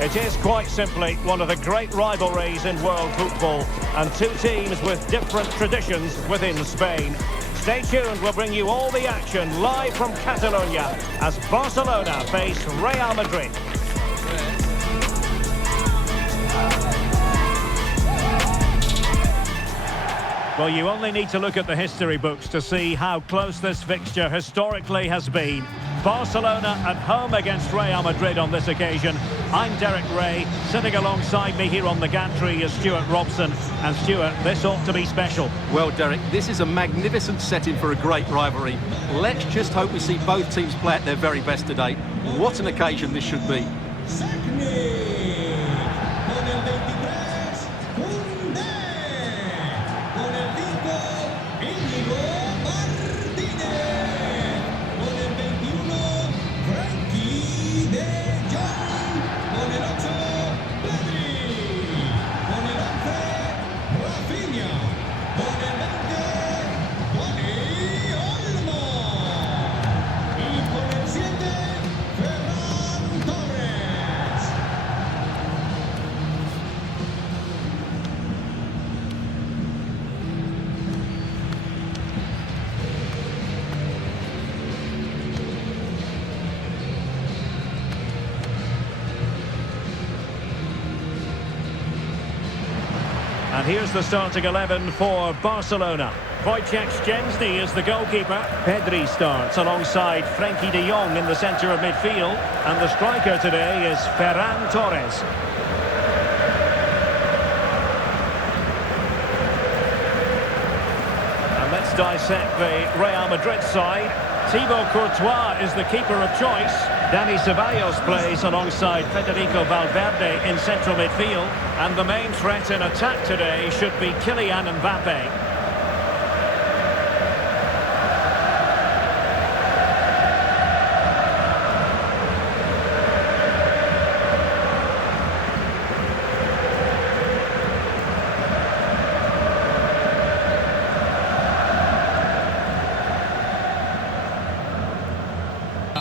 It is quite simply one of the great rivalries in world football, and two teams with different traditions within Spain. Stay tuned, we'll bring you all the action live from Catalonia as Barcelona face Real Madrid. Well, you only need to look at the history books to see how close this fixture historically has been. Barcelona at home against Real Madrid on this occasion. I'm Derek Ray. Sitting alongside me here on the gantry is Stuart Robson. And Stuart, this ought to be special. Well, Derek, this is a magnificent setting for a great rivalry. Let's just hope we see both teams play at their very best today. What an occasion this should be. And here's the starting 11 for Barcelona. Wojciech Szczęsny is the goalkeeper. Pedri starts alongside Frenkie de Jong in the centre of midfield. And the striker today is Ferran Torres. And let's dissect the Real Madrid side. Thibaut Courtois is the keeper of choice. Dani Ceballos plays alongside Federico Valverde in central midfield. And the main threat in attack today should be Kylian Mbappe.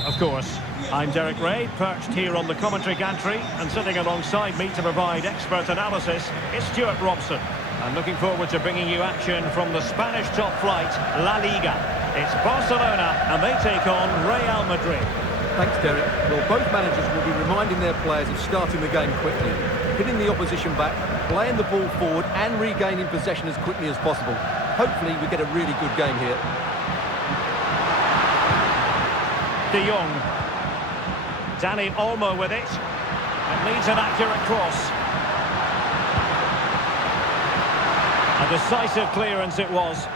Of course, I'm Derek Ray, perched here on the commentary gantry, and sitting alongside me to provide expert analysis is Stuart Robson. I'm looking forward to bringing you action from the Spanish top flight, La Liga. It's Barcelona, and they take on Real Madrid. Thanks, Derek. Well, both managers will be reminding their players of starting the game quickly, hitting the opposition back, playing the ball forward, and regaining possession as quickly as possible. Hopefully, we get a really good game here. De Jong. Dani Olmo with it. It needs an accurate cross. A decisive clearance it was.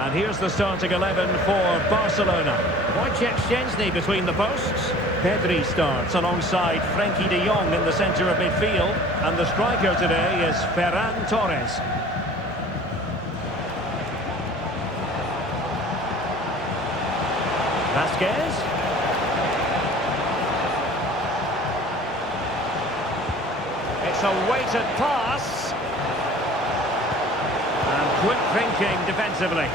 And here's the starting 11 for Barcelona. Wojciech Szczęsny between the posts. Pedri starts alongside Frenkie de Jong in the centre of midfield. And the striker today is Ferran Torres. Vasquez. It's a weighted pass. And quick thinking defensively.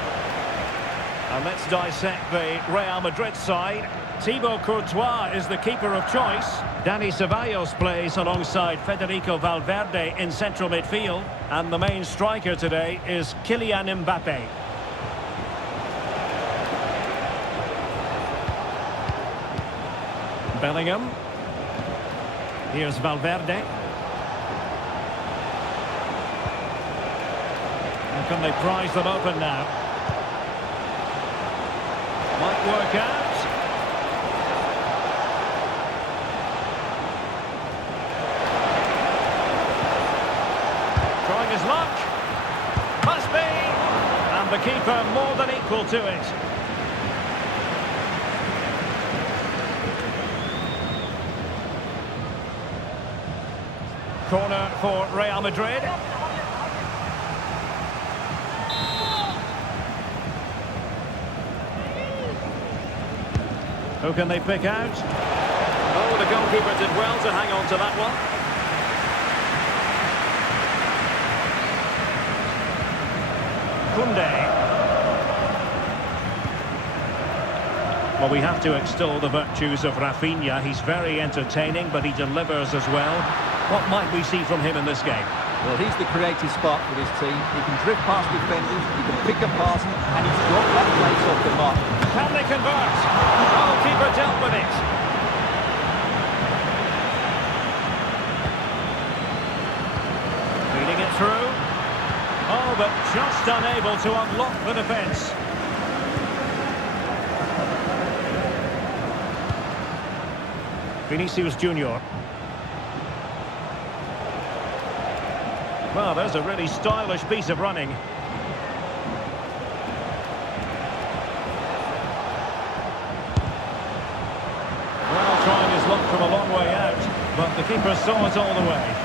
And let's dissect the Real Madrid side. Thibaut Courtois is the keeper of choice. Dani Ceballos plays alongside Federico Valverde in central midfield. And the main striker today is Kylian Mbappe. Bellingham. Here's Valverde. And can they prize them open now? Might work out. Trying his luck. Must be. And the keeper more than equal to it. Corner for Real Madrid. Who can they pick out? Oh, the goalkeeper did well to hang on to that one. Koundé. Well, we have to extol the virtues of Rafinha. He's very entertaining, but he delivers as well. What might we see from him in this game? Well, he's the creative spark for this team. He can drift past defenders, he can pick a pass, and he's got that place off the mark. Can they convert? Oh, keeper dealt with it. Feeding it through. Oh, but just unable to unlock the defence. Vinicius Junior. Well, there's a really stylish piece of running. Well, trying his luck from a long way out, but the keeper saw it all the way.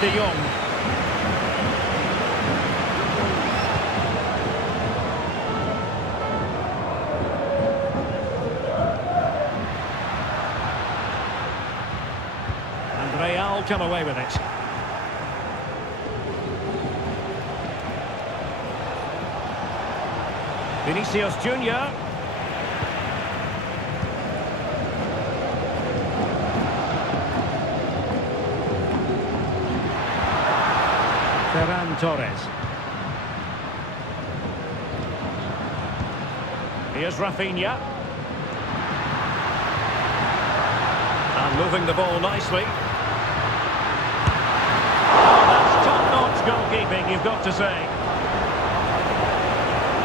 De Jong. And Real come away with it. Vinicius Junior. Ferran Torres. Here's Rafinha. And moving the ball nicely. Oh, that's top-notch goalkeeping, you've got to say.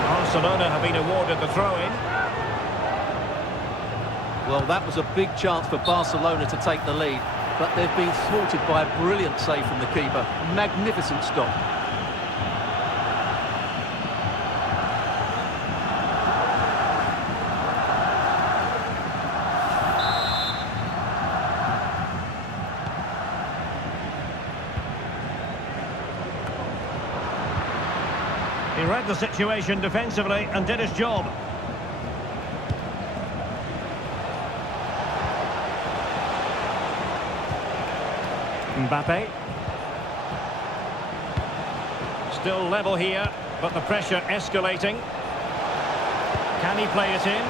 Barcelona have been awarded the throw-in. Well, that was a big chance for Barcelona to take the lead, but they've been thwarted by a brilliant save from the keeper. Magnificent stop. He read the situation defensively and did his job. Mbappe. Still level here, but the pressure escalating. Can he play it in?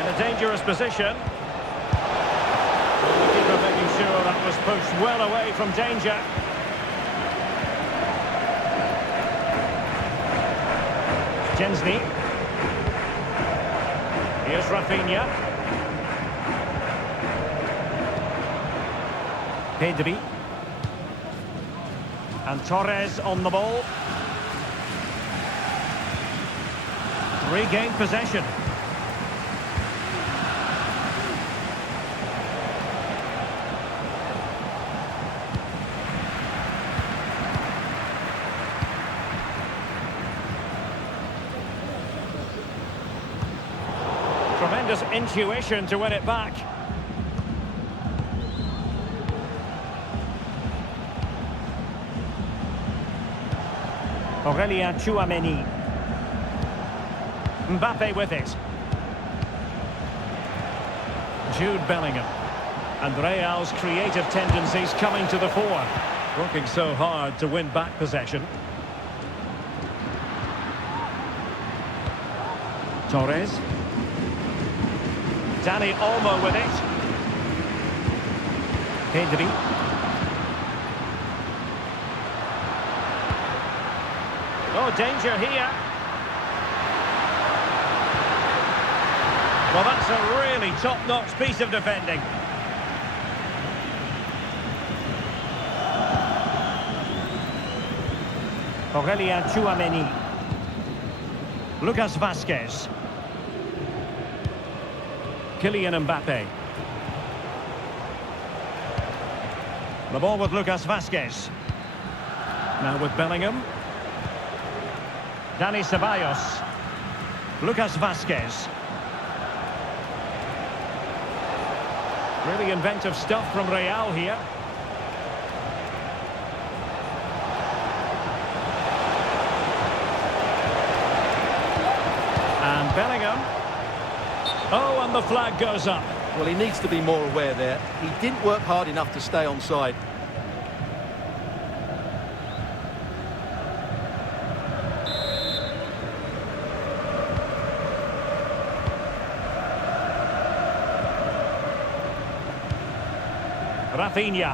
In a dangerous position. The keeper making sure that was pushed well away from danger. Jensny. Here's Rafinha. Pedri. And Torres on the ball. Regained possession. Tremendous intuition to win it back. Aurelien Tchouameni. Mbappe with it. Jude Bellingham. And Real's creative tendencies coming to the fore. Working so hard to win back possession. Torres. Dani Olmo with it. Pedri. Oh, danger here. Well, that's a really top-notch piece of defending. Aurelien Tchouameni. Lucas Vazquez. Kylian Mbappe. The ball with Lucas Vazquez. Now with Bellingham. Dani Ceballos. Lucas Vazquez. Really inventive stuff from Real here. And Bellingham. Oh, and the flag goes up. Well, he needs to be more aware there. He didn't work hard enough to stay onside. Rafinha.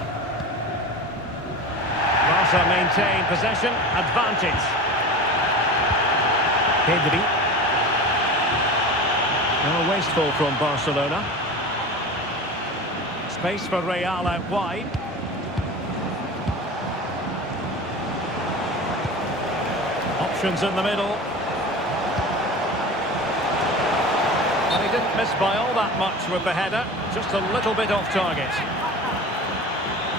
Barca maintain possession, advantage. Pedri. No wasteful from Barcelona. Space for Real out wide. Options in the middle. And he didn't miss by all that much with the header. Just a little bit off target.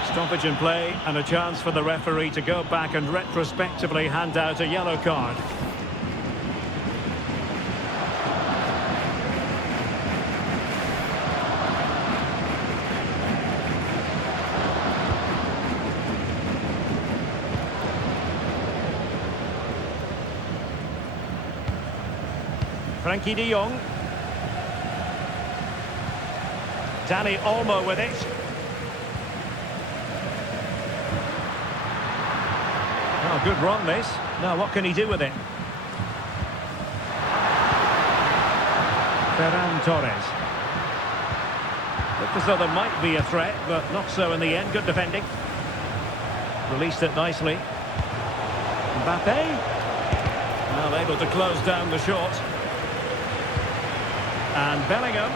Stoppage in play and a chance for the referee to go back and retrospectively hand out a yellow card. Frankie de Jong. Dani Olmo with it. Oh, good run this. Now what can he do with it? Ferran Torres. Looked as though there might be a threat, but not so in the end. Good defending. Released it nicely. Mbappe. Now able to close down the shot. And Bellingham.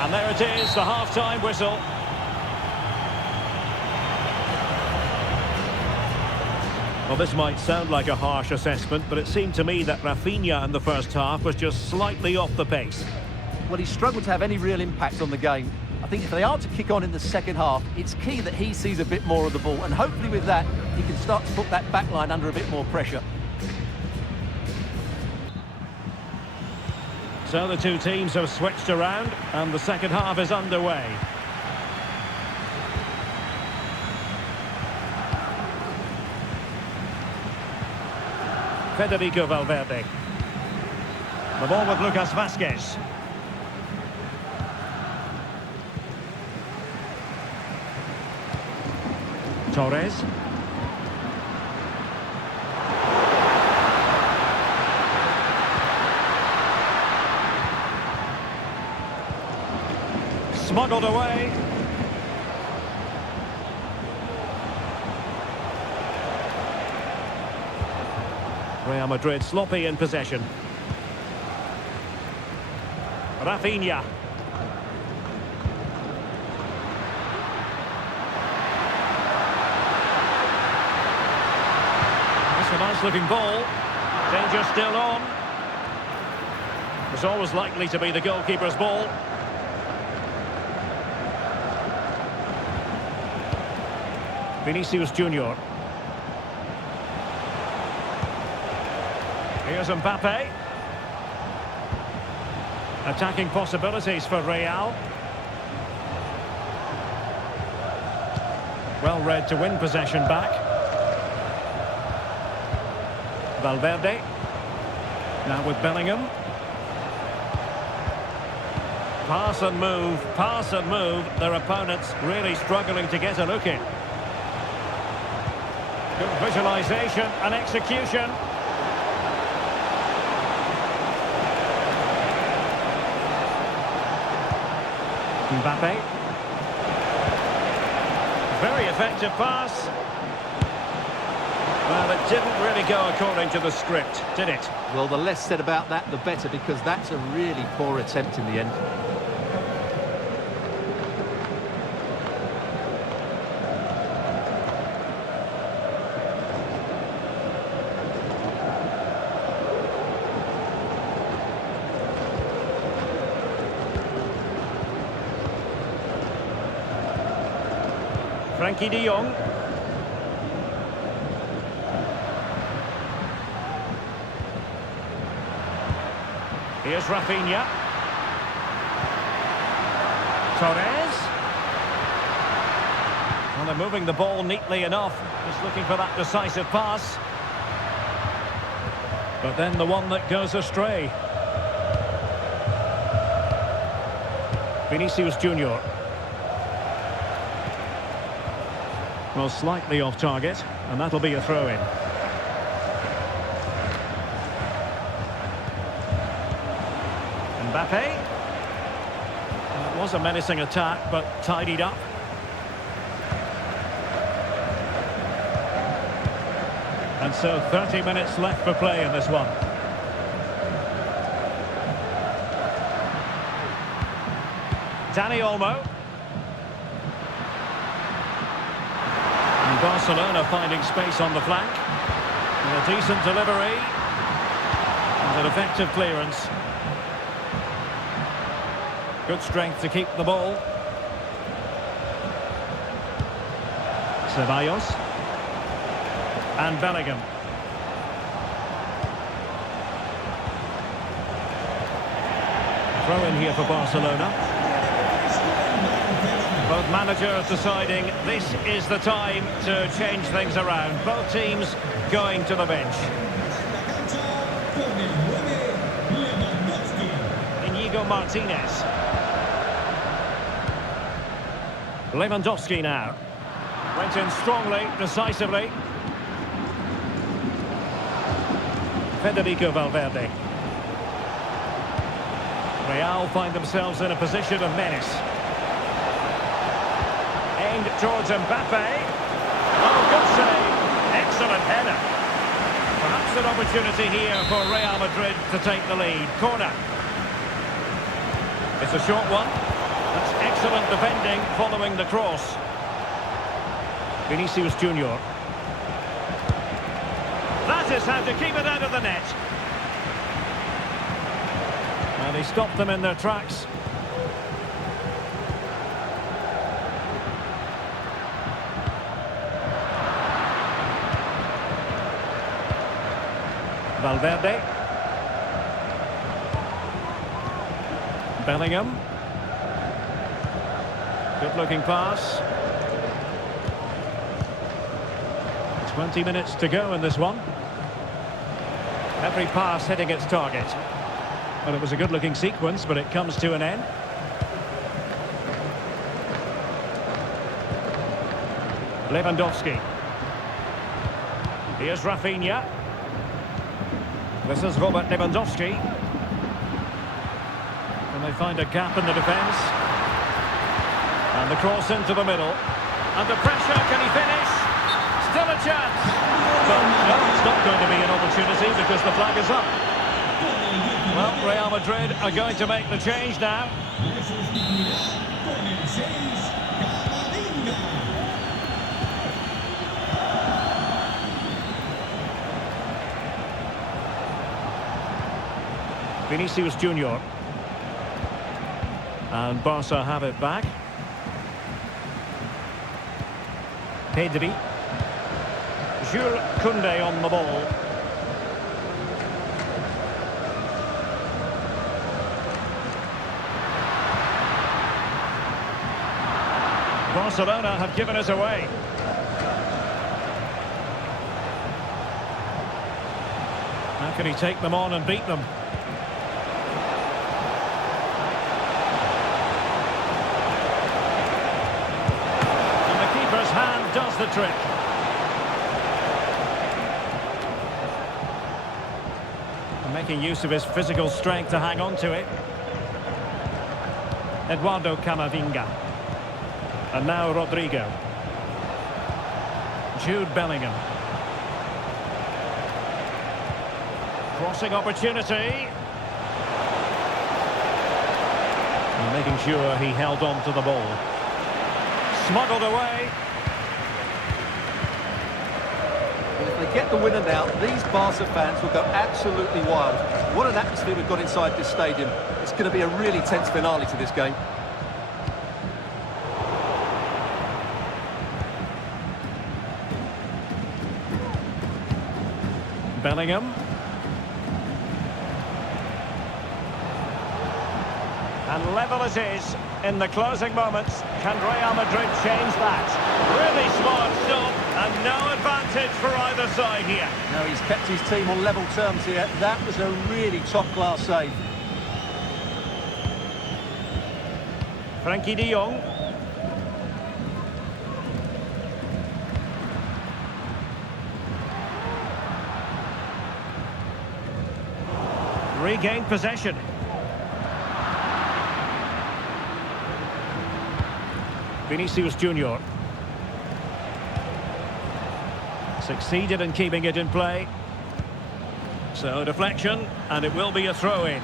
And there it is, the half-time whistle. Well, this might sound like a harsh assessment, but it seemed to me that Rafinha in the first half was just slightly off the pace. Well, he struggled to have any real impact on the game. I think if they are to kick on in the second half, it's key that he sees a bit more of the ball, and hopefully with that, he can start to put that back line under a bit more pressure. So the two teams have switched around, and the second half is underway. Federico Valverde. The ball with Lucas Vázquez. Torres. Smuggled away. Real Madrid sloppy in possession. Rafinha. That's a nice looking ball. Danger still on. It's always likely to be the goalkeeper's ball. Vinicius Junior. Here's Mbappe. Attacking possibilities for Real. Well read to win possession back. Valverde. Now with Bellingham. Pass and move, pass and move. Their opponents really struggling to get a look in. Good visualisation and execution. Mbappe. Very effective pass. Well, it didn't really go according to the script, did it? Well, the less said about that, the better, because that's a really poor attempt in the end. Frankie de Jong. Here's Rafinha. Torres. Well, they're moving the ball neatly enough. Just looking for that decisive pass. But then the one that goes astray. Vinicius Junior. Well, slightly off target, and that'll be a throw-in. Mbappe. Was a menacing attack, but tidied up. And so 30 minutes left for play in this one. Dani Olmo. And Barcelona finding space on the flank. And a decent delivery. And an effective clearance. Good strength to keep the ball. Ceballos. And Bellingham. Throw in here for Barcelona. Both managers deciding this is the time to change things around. Both teams going to the bench. Inigo Martinez. Lewandowski now. Went in strongly, decisively. Federico Valverde. Real find themselves in a position of menace. Aimed towards Mbappe. Oh, good save. Excellent header. Perhaps an opportunity here for Real Madrid to take the lead. Corner. It's a short one. That's excellent defending following the cross. Vinicius Junior. That is how to keep it out of the net. And he stopped them in their tracks. Valverde. Bellingham. Good-looking pass. 20 minutes to go in this one. Every pass hitting its target. Well, it was a good-looking sequence, but it comes to an end. Lewandowski. Here's Rafinha. This is Robert Lewandowski. And they find a gap in the defence. And the cross into the middle. Under pressure, can he finish? Still a chance. But no, it's not going to be an opportunity because the flag is up. Well, Real Madrid are going to make the change now. Vinicius Junior. And Barca have it back. Pedri. Jules Koundé on the ball. Barcelona have given us away. How can he take them on and beat them? And the keeper's hand does the trick. Making use of his physical strength to hang on to it. Eduardo Camavinga. And now Rodrigo. Jude Bellingham. Crossing opportunity. And making sure he held on to the ball. Smuggled away. If they get the winner now, these Barca fans will go absolutely wild. What an atmosphere we've got inside this stadium. It's going to be a really tense finale to this game. Bellingham. And level it is in the closing moments. Can Real Madrid change that? Really smart stop and no advantage for either side here. No, he's kept his team on level terms here. That was a really top-class save. Frankie de Jong. Regained possession. Vinicius Junior. Succeeded in keeping it in play. So deflection, and it will be a throw-in.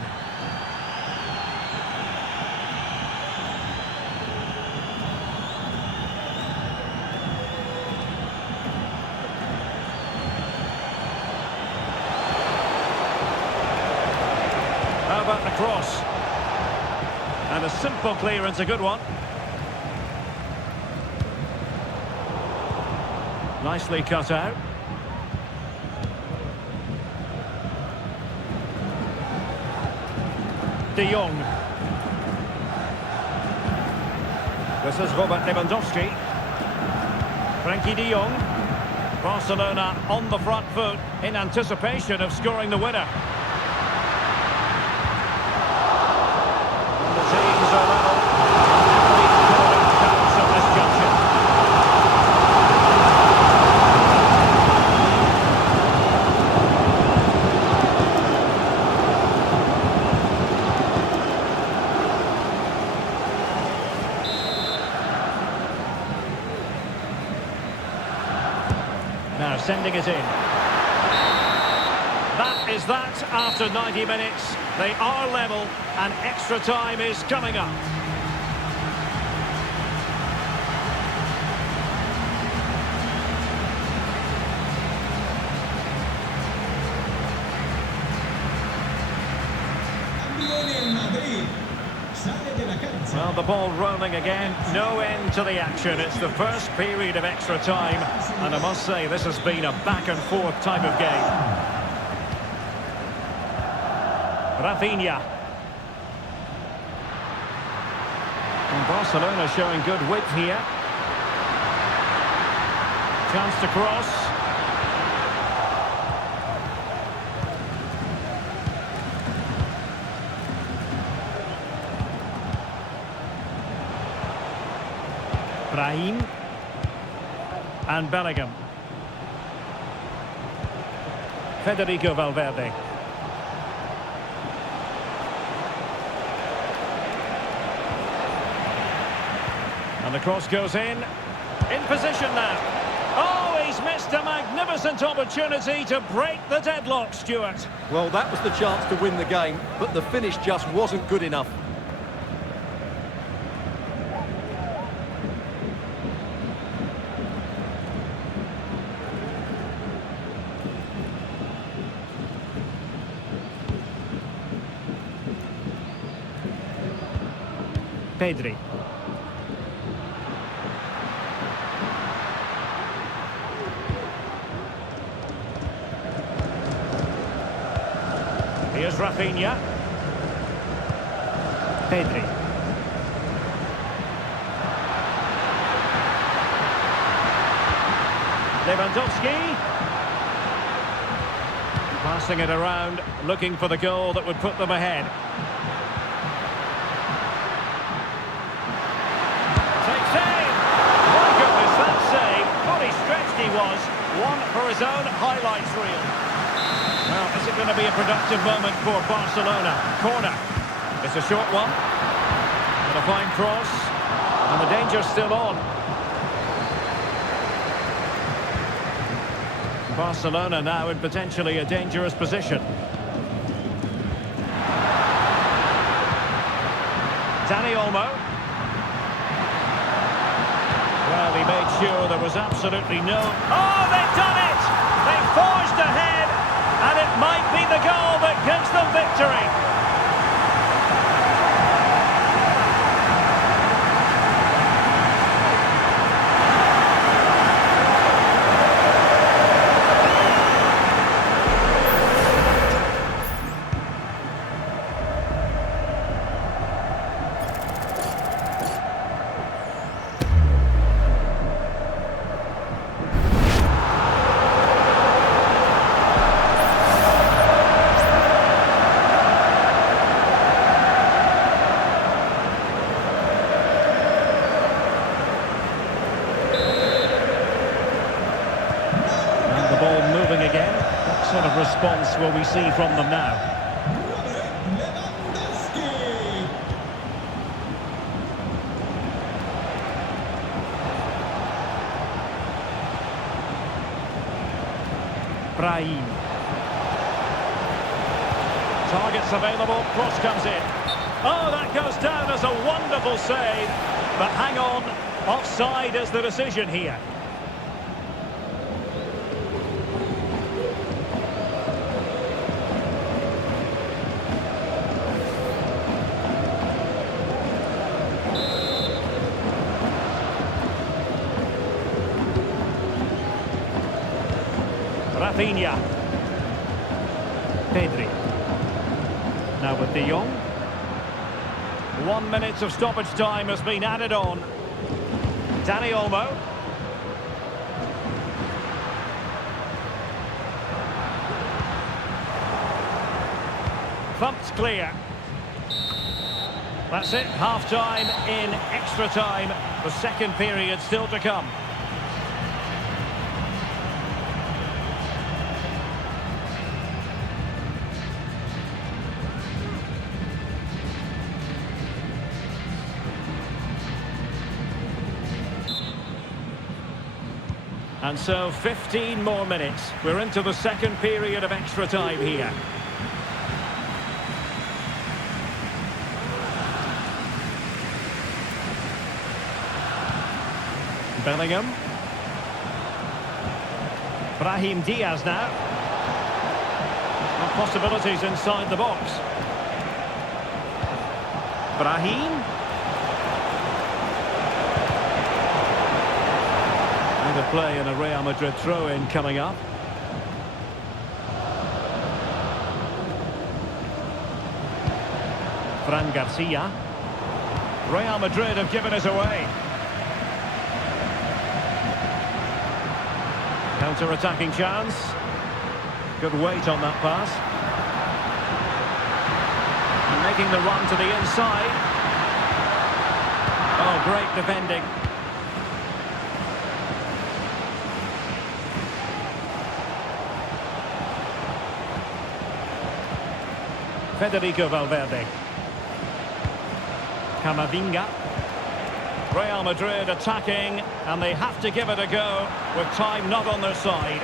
How about the cross? And a simple clearance, a good one. Nicely cut out. De Jong. This is Robert Lewandowski. Frankie de Jong. Barcelona on the front foot in anticipation of scoring the winner. And the teams are level. Counts at this junction. Now sending it in. That is that after 90 minutes. They are level and extra time is coming up. Well, the ball rolling again, no end to the action. It's the first period of extra time, and I must say this has been a back-and-forth type of game. Rafinha. And Barcelona showing good width here. Chance to cross. Brahim and Bellingham. Federico Valverde. And the cross goes in position now. Oh, he's missed a magnificent opportunity to break the deadlock, Stuart. Well, that was the chance to win the game, but the finish just wasn't good enough. Pedri. Here's Rafinha. Pedri. Lewandowski. Passing it around, looking for the goal that would put them ahead. He was one for his own highlights reel. Well, is it going to be a productive moment for Barcelona? Corner. It's a short one. And a fine cross. And the danger's still on. Barcelona now in potentially a dangerous position. Dani Olmo. Well, he made sure there was absolutely no... Oh, they've done it! They've forged ahead, and it might be the goal that gives them victory. What sort of response will we see from them now? Brahim. Targets available, cross comes in. Oh, that goes down as a wonderful save. But hang on, offside is the decision here. Rafinha. Pedri. Now with De Jong. 1 minute of stoppage time has been added on. Dani Olmo. Thumped clear. That's it, half-time in extra time. The second period still to come. And so 15 more minutes. We're into the second period of extra time here. Bellingham. Brahim Diaz now. And possibilities inside the box. Brahim. And a play and a Real Madrid throw-in coming up. Fran Garcia. Real Madrid have given it away. Counter-attacking chance. Good weight on that pass. And making the run to the inside. Oh, great defending. Federico Valverde. Camavinga. Real Madrid attacking, and they have to give it a go with time not on their side.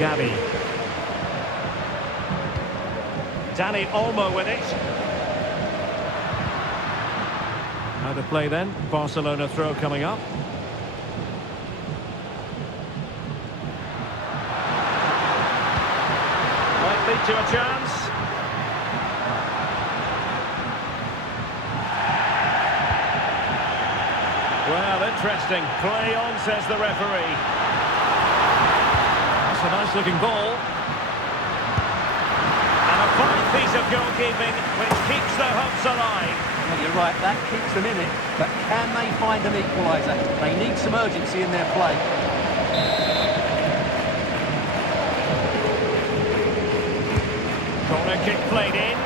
Gavi. Dani Olmo with it. How to play then? Barcelona throw coming up. Lead to a chance. Well, interesting. Play on, says the referee. That's a nice looking ball. And a fine piece of goalkeeping which keeps their hopes alive. Well, you're right, that keeps them in it. But can they find an equaliser? They need some urgency in their play. Corner kick played in.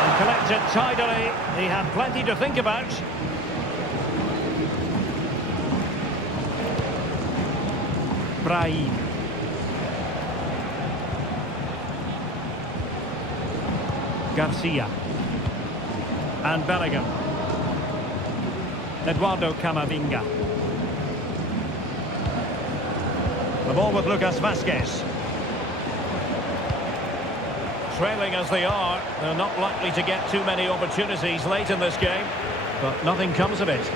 And collected tidily. He had plenty to think about. Brahim. Garcia. And Bellingham. Eduardo Camavinga. The ball with Lucas Vazquez. Trailing as they are, they're not likely to get too many opportunities late in this game, but nothing comes of it.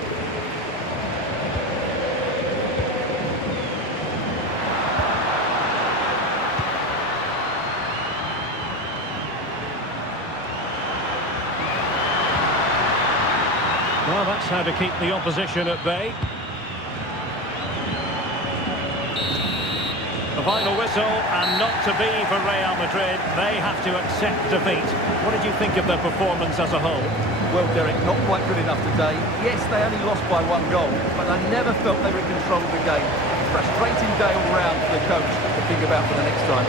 Well, that's how to keep the opposition at bay. The final whistle, and not to be for Real Madrid. They have to accept defeat. What did you think of their performance as a whole? Well, Derek, not quite good enough today. Yes, they only lost by 1 goal, but I never felt they were in control of the game. Frustrating day all round for the coach to think about for the next time.